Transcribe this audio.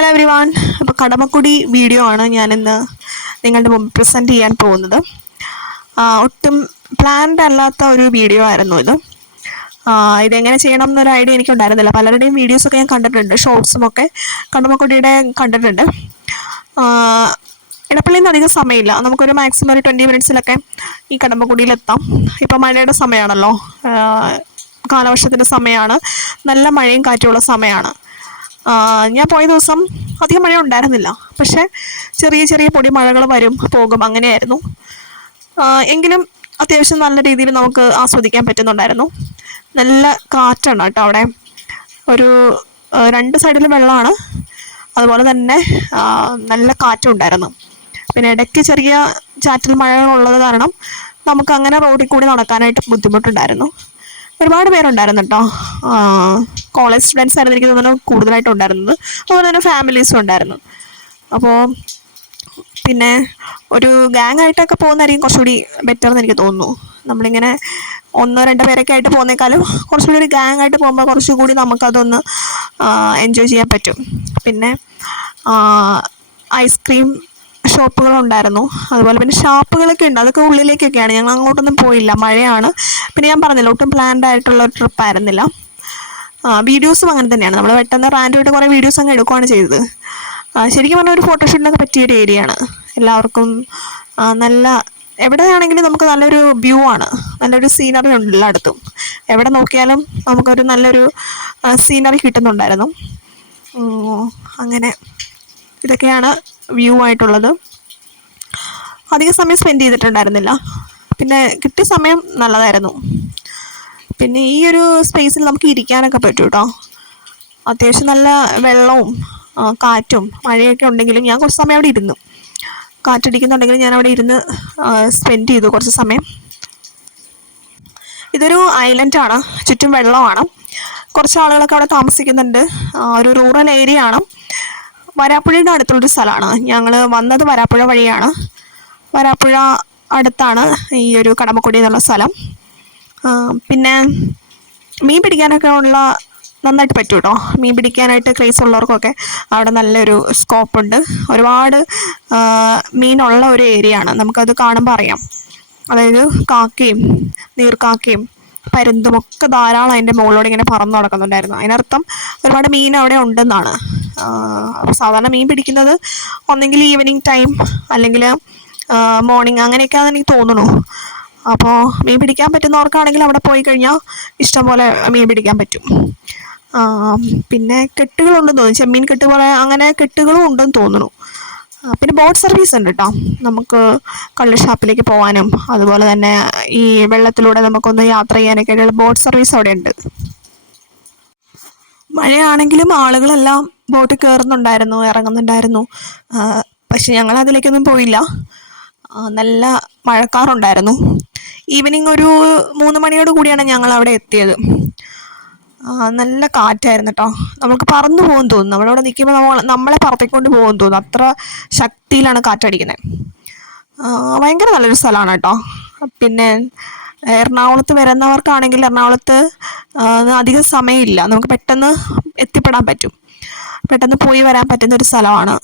Hello every one അപ്പോൾ Kadamakudy video ആണ് ഞാനിന്ന് നിങ്ങളുടെ മുമ്പ് പ്രസന്റ് ചെയ്യാൻ പോകുന്നത്. ഒട്ടും പ്ലാൻഡ് അല്ലാത്ത ഒരു വീഡിയോ ആയിരുന്നു ഇത്. ഇതെങ്ങനെ ചെയ്യണം എന്നൊരു ഐഡിയ എനിക്ക് ഉണ്ടായിരുന്നില്ല പലരുടെയും വീഡിയോസൊക്കെ ഞാൻ കണ്ടിട്ടുണ്ട്. ഷോർട്സും ഒക്കെ കടമക്കുടിയുടെ കണ്ടിട്ടുണ്ട്. ഇടപ്പള്ളിയിൽ നിന്ന് അധികം സമയമില്ല. നമുക്കൊരു മാക്സിമം ഒരു ട്വന്റി മിനിറ്റ്സിലൊക്കെ ഈ കടമ്പക്കുടിയിലെത്താം ഇപ്പോൾ മഴയുടെ സമയമാണല്ലോ. കാലവർഷത്തിന്റെ സമയമാണ്. നല്ല മഴയും കാറ്റുമുള്ള സമയമാണ്. ഞാൻ പോയ ദിവസം അധികം മഴ ഉണ്ടായിരുന്നില്ല. പക്ഷേ ചെറിയ ചെറിയ പൊടി മഴകൾ വരും പോകും അങ്ങനെയായിരുന്നു. എങ്കിലും അത്യാവശ്യം നല്ല രീതിയിൽ നമുക്ക് ആസ്വദിക്കാൻ പറ്റുന്നുണ്ടായിരുന്നു. നല്ല കാറ്റാണ് കേട്ടോ അവിടെ. ഒരു രണ്ട് സൈഡിൽ വെള്ളമാണ്. അതുപോലെ തന്നെ നല്ല കാറ്റും ഉണ്ടായിരുന്നു. പിന്നെ ഇടയ്ക്ക് ചെറിയ ചാറ്റൽ മഴകളുള്ളത് കാരണം നമുക്ക് അങ്ങനെ റോഡിൽ കൂടി നടക്കാനായിട്ട് ബുദ്ധിമുട്ടുണ്ടായിരുന്നു. ഒരുപാട് പേരുണ്ടായിരുന്നു കേട്ടോ. കോളേജ് സ്റ്റുഡൻസ് ആയിരുന്നു എനിക്ക് തോന്നുന്നു കൂടുതലായിട്ടും ഉണ്ടായിരുന്നത് അതുപോലെ തന്നെ ഫാമിലീസും ഉണ്ടായിരുന്നു. അപ്പോൾ പിന്നെ ഒരു ഗാങ് ആയിട്ടൊക്കെ പോകുന്നതായിരിക്കും കുറച്ചുകൂടി ബെറ്റർ എന്ന് എനിക്ക് തോന്നുന്നു. നമ്മളിങ്ങനെ ഒന്നോ രണ്ടോ പേരൊക്കെ ആയിട്ട് പോകുന്നേക്കാളും കുറച്ചുകൂടി ഒരു ഗാങ് ആയിട്ട് പോകുമ്പോൾ കുറച്ചുകൂടി നമുക്കതൊന്ന് എൻജോയ് ചെയ്യാൻ പറ്റും. പിന്നെ ഐസ്ക്രീം ഷോപ്പുകളുണ്ടായിരുന്നു അതുപോലെ പിന്നെ ഷാപ്പുകളൊക്കെ ഉണ്ട്. അതൊക്കെ ഉള്ളിലേക്കൊക്കെയാണ്. ഞങ്ങൾ അങ്ങോട്ടൊന്നും പോയില്ല. മഴയാണ്. പിന്നെ ഞാൻ പറഞ്ഞില്ല ഒട്ടും പ്ലാൻഡ് ആയിട്ടുള്ള ട്രിപ്പ് ആയിരുന്നില്ല. വീഡിയോസും അങ്ങനെ തന്നെയാണ്. നമ്മൾ പെട്ടെന്ന് റാൻഡായിട്ട് കുറേ വീഡിയോസ് അങ്ങ് എടുക്കുകയാണ് ചെയ്തത്. ആ, ശരിക്കും പറഞ്ഞാൽ ഒരു ഫോട്ടോഷൂട്ടിനൊക്കെ പറ്റിയ ഒരു ഏരിയയാണ് എല്ലാവർക്കും നല്ല എവിടെയാണെങ്കിലും നമുക്ക് നല്ലൊരു വ്യൂ ആണ്. നല്ലൊരു സീനറി ഉണ്ട് എല്ലായിടത്തും. എവിടെ നോക്കിയാലും നമുക്കൊരു നല്ലൊരു സീനറി കിട്ടുന്നുണ്ടായിരുന്നു. അങ്ങനെ ഇതൊക്കെയാണ് വ്യൂ ആയിട്ടുള്ളത്. അധിക സമയം സ്പെൻഡ് ചെയ്തിട്ടുണ്ടായിരുന്നില്ല. പിന്നെ കിട്ടിയ സമയം നല്ലതായിരുന്നു. പിന്നെ ഈ ഒരു സ്പേസിൽ നമുക്ക് ഇരിക്കാനൊക്കെ പറ്റും കേട്ടോ അത്യാവശ്യം നല്ല വെള്ളവും കാറ്റും മഴയൊക്കെ ഉണ്ടെങ്കിലും ഞാൻ കുറച്ച് സമയം അവിടെ ഇരുന്നു. കാറ്റടിക്കുന്നുണ്ടെങ്കിലും ഞാൻ അവിടെ ഇരുന്ന് സ്പെൻഡ് ചെയ്തു കുറച്ച് സമയം. ഇതൊരു ഐലൻഡാണ് ചുറ്റും വെള്ളമാണ്. കുറച്ച് ആളുകളൊക്കെ അവിടെ താമസിക്കുന്നുണ്ട്. ഒരു റൂറൽ ഏരിയ ആണ്. വരാപ്പുഴയുടെ അടുത്തുള്ളൊരു സ്ഥലമാണ്. ഞങ്ങൾ വന്നത് വരാപ്പുഴ വഴിയാണ്. വരാപ്പുഴ അടുത്താണ് ഈ ഒരു കടമക്കുടി എന്നുള്ള സ്ഥലം. പിന്നെ മീൻ പിടിക്കാനൊക്കെ ഉള്ള നന്നായിട്ട് പറ്റും കേട്ടോ മീൻ പിടിക്കാനായിട്ട് ക്രേസ് ഉള്ളവർക്കൊക്കെ അവിടെ നല്ലൊരു സ്കോപ്പ് ഉണ്ട്. ഒരുപാട് മീനുള്ള ഒരു ഏരിയ ആണ്. നമുക്കത് കാണുമ്പോൾ അറിയാം. അതായത് കാക്കയും നീർക്കാക്കയും പരുന്തും ഒക്കെ ധാരാളം അതിന്റെ മുകളിലൂടെ ഇങ്ങനെ പറന്നു നടക്കുന്നുണ്ടായിരുന്നു. അതിനർത്ഥം ഒരുപാട് മീൻ അവിടെ ഉണ്ടെന്നാണ്. സാധാരണ മീൻ പിടിക്കുന്നത് ഒന്നെങ്കിൽ ഈവനിങ് ടൈം അല്ലെങ്കിൽ മോർണിംഗ് അങ്ങനെയൊക്കെയാണെന്ന് എനിക്ക് തോന്നുന്നു. അപ്പോൾ മീൻ പിടിക്കാൻ പറ്റുന്നവർക്കാണെങ്കിൽ അവിടെ പോയി കഴിഞ്ഞാൽ ഇഷ്ടംപോലെ മീൻ പിടിക്കാൻ പറ്റും. പിന്നെ കെട്ടുകളുണ്ടെന്ന് തോന്നുന്നു. ചെമ്മീൻ കെട്ട് പോലെ അങ്ങനെ കെട്ടുകളും ഉണ്ടെന്ന് തോന്നുന്നു. പിന്നെ ബോട്ട് സർവീസ് ഉണ്ട് കേട്ടോ നമുക്ക് കള്ളുഷാപ്പിലേക്ക് പോകാനും അതുപോലെ തന്നെ ഈ വെള്ളത്തിലൂടെ നമുക്കൊന്ന് യാത്ര ചെയ്യാനൊക്കെ ആയിട്ടുള്ള ബോട്ട് സർവീസ് അവിടെ ഉണ്ട്. മഴയാണെങ്കിലും ആളുകളെല്ലാം ബോട്ടിൽ കയറുന്നുണ്ടായിരുന്നു ഇറങ്ങുന്നുണ്ടായിരുന്നു. പക്ഷെ ഞങ്ങൾ അതിലേക്കൊന്നും പോയില്ല നല്ല മഴക്കാറുണ്ടായിരുന്നു. ഈവനിങ് ഒരു മൂന്ന് മണിയോട് കൂടിയാണ് ഞങ്ങൾ അവിടെ എത്തിയത്. നല്ല കാറ്റായിരുന്നു കേട്ടോ നമുക്ക് പറന്നു പോകും തോന്നുന്നു. നമ്മളവിടെ നിൽക്കുമ്പോൾ നമ്മൾ നമ്മളെ പറത്തിക്കൊണ്ട് പോകും തോന്നുന്നു. അത്ര ശക്തിയിലാണ് കാറ്റടിക്കുന്നത് ഭയങ്കര നല്ലൊരു സ്ഥലമാണ് കേട്ടോ പിന്നെ എറണാകുളത്ത് വരുന്നവർക്കാണെങ്കിൽ എറണാകുളത്ത് അധികം സമയമില്ല. നമുക്ക് പെട്ടെന്ന് എത്തിപ്പെടാൻ പറ്റും. പെട്ടെന്ന് പോയി വരാൻ പറ്റുന്ന ഒരു സ്ഥലമാണ്.